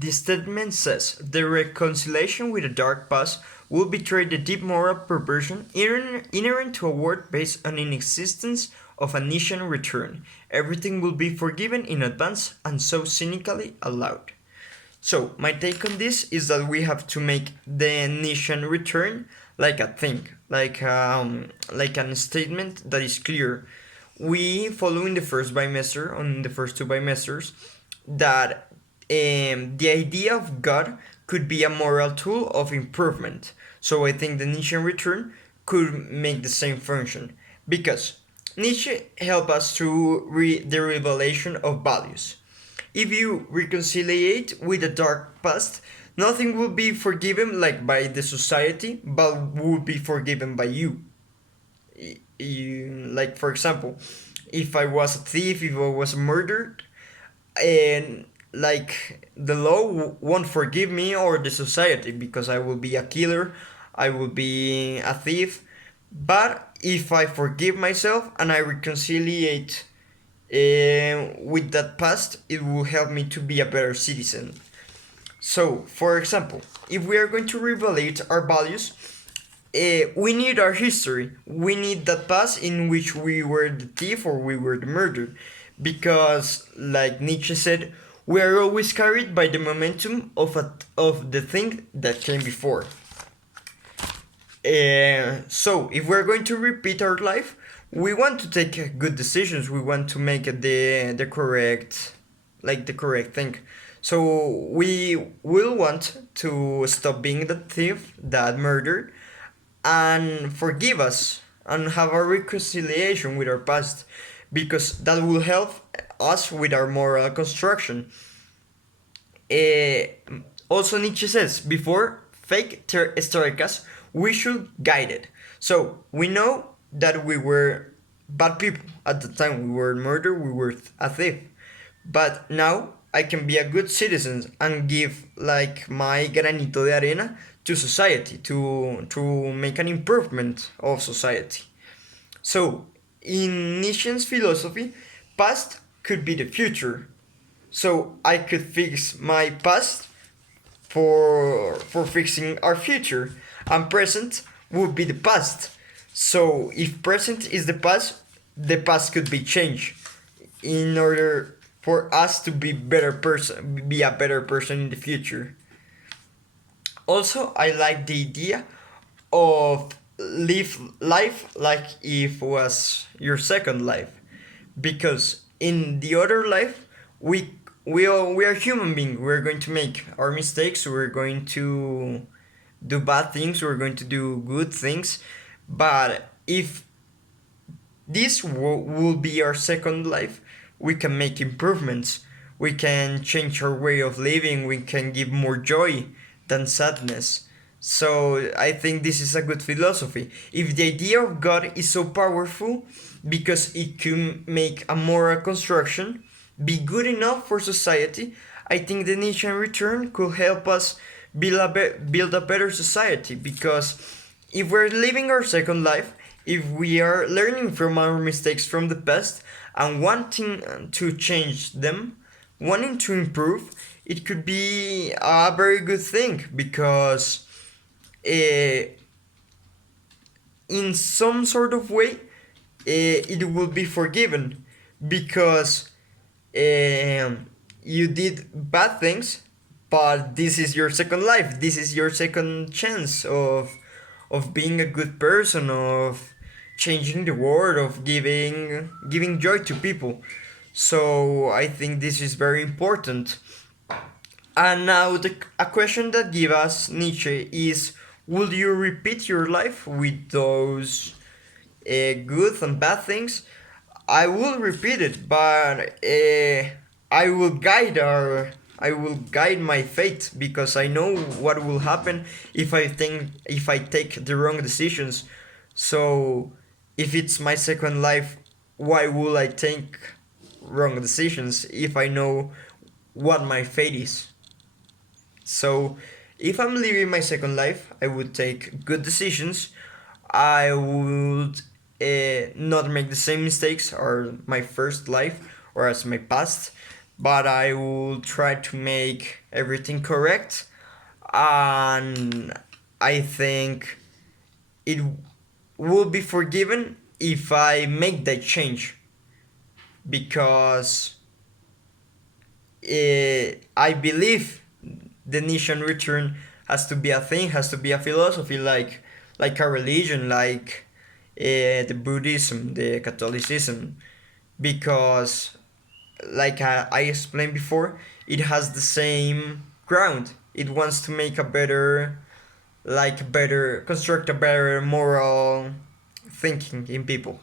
The statement says the reconciliation with a dark past will betray the deep moral perversion inherent to a world based on inexistence of a Nietzschean return. Everything will be forgiven in advance and so cynically allowed. So, my take on this is that we have to make the Nietzschean return like a thing, like a statement that is clear. We follow in the first bimester, on the first two bimesters, that the idea of God could be a moral tool of improvement. So I think the Nietzschean return could make the same function because Nietzsche helped us through the revelation of values. If you reconciliate with a dark past, nothing will be forgiven like by the society, but will be forgiven by you. Like for example, if I was a thief, if I was murdered, and like the law won't forgive me or the society because I will be a killer, I will be a thief. But if I forgive myself and I reconciliate with that past, it will help me to be a better citizen. So, for example, if we are going to revalidate our values, we need our history. We need that past in which we were the thief or we were the murdered. Because, like Nietzsche said, we are always carried by the momentum of the thing that came before. So, if we're going to repeat our life, we want to take good decisions. We want to make the correct, like the correct thing. So we will want to stop being the thief that murdered and forgive us and have a reconciliation with our past because that will help us with our moral construction. Uh, Also, Nietzsche says before fake stoicas, we should guide it. So we know that we were bad people at the time. We were murdered. We were a thief. But now I can be a good citizen and give like my granito de arena to society to make an improvement of society. So in Nietzsche's philosophy, past could be the future. So I could fix my past for fixing our future, and present would be the past. So if present is the past could be changed in order for us to be a better person in the future. Also, I like the idea of live life like if it was your second life, because in the other life we are human beings. We're going to make our mistakes. We're going to do bad things. We're going to do good things. But if this will be our second life, we can make improvements. We can change our way of living. We can give more joy than sadness. So I think this is a good philosophy. If the idea of God is so powerful because it can make a moral construction be good enough for society, I think the Nietzschean return could help us build a better society. Because if we're living our second life, if we are learning from our mistakes from the past and wanting to change them, wanting to improve, it could be a very good thing because in some sort of way it will be forgiven because you did bad things, but this is your second life. This is your second chance of being a good person, of changing the world, of giving joy to people. So I think this is very important. And now a question that give us Nietzsche is: would you repeat your life with those good and bad things? I will repeat it, but I will guide my fate because I know what will happen if I take the wrong decisions. So if it's my second life, why will I take wrong decisions if I know what my fate is? So if I'm living my second life, I would take good decisions. I would not make the same mistakes or my first life or as my past, but I will try to make everything correct. And I think it will be forgiven if I make that change, because I believe the Nishan return has to be a thing, has to be a philosophy, like a religion, like the Buddhism, the Catholicism, because like I explained before, it has the same ground. It wants to make a better, construct a better moral thinking in people.